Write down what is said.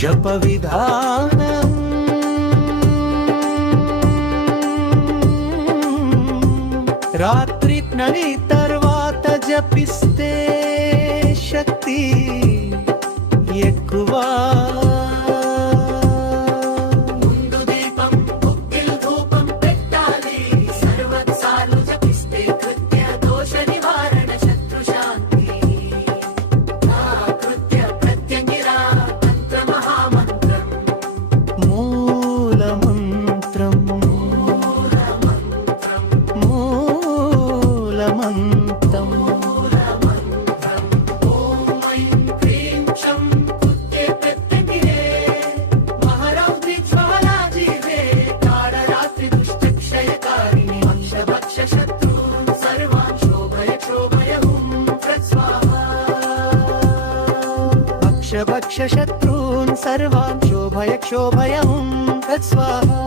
జప విధానం రాత్రి నడి తర్వాత జపిస్తే శక్తి ఎక్కువ. ముందు దీపం గుగ్గిల్ ధూపం పెట్టాలి, సర్వసార్లు జపిస్తే కృత్య దోష నివారణ శత్రు శాంతి. కృత్య ప్రత్యంగిరా మంత్ర మహామంత్రం, మూల మంత్రం మూల మంత్రం ఓం ఐం క్రీం క్షం కృత్యే ప్రత్యంగిరే, మహరౌద్రి జ్వాలాజీవే, కాళరాత్రి దుష్టక్షయకారిణి, అక్షభక్ష శత్రూన్ సర్వాన్ శోభయ శోభయ హుం ప్రస్వాహా. భక్ష భక్ష శత్రూన్ సర్వాన్ శోభయ క్షోభయ హుం తత్స్వాహా.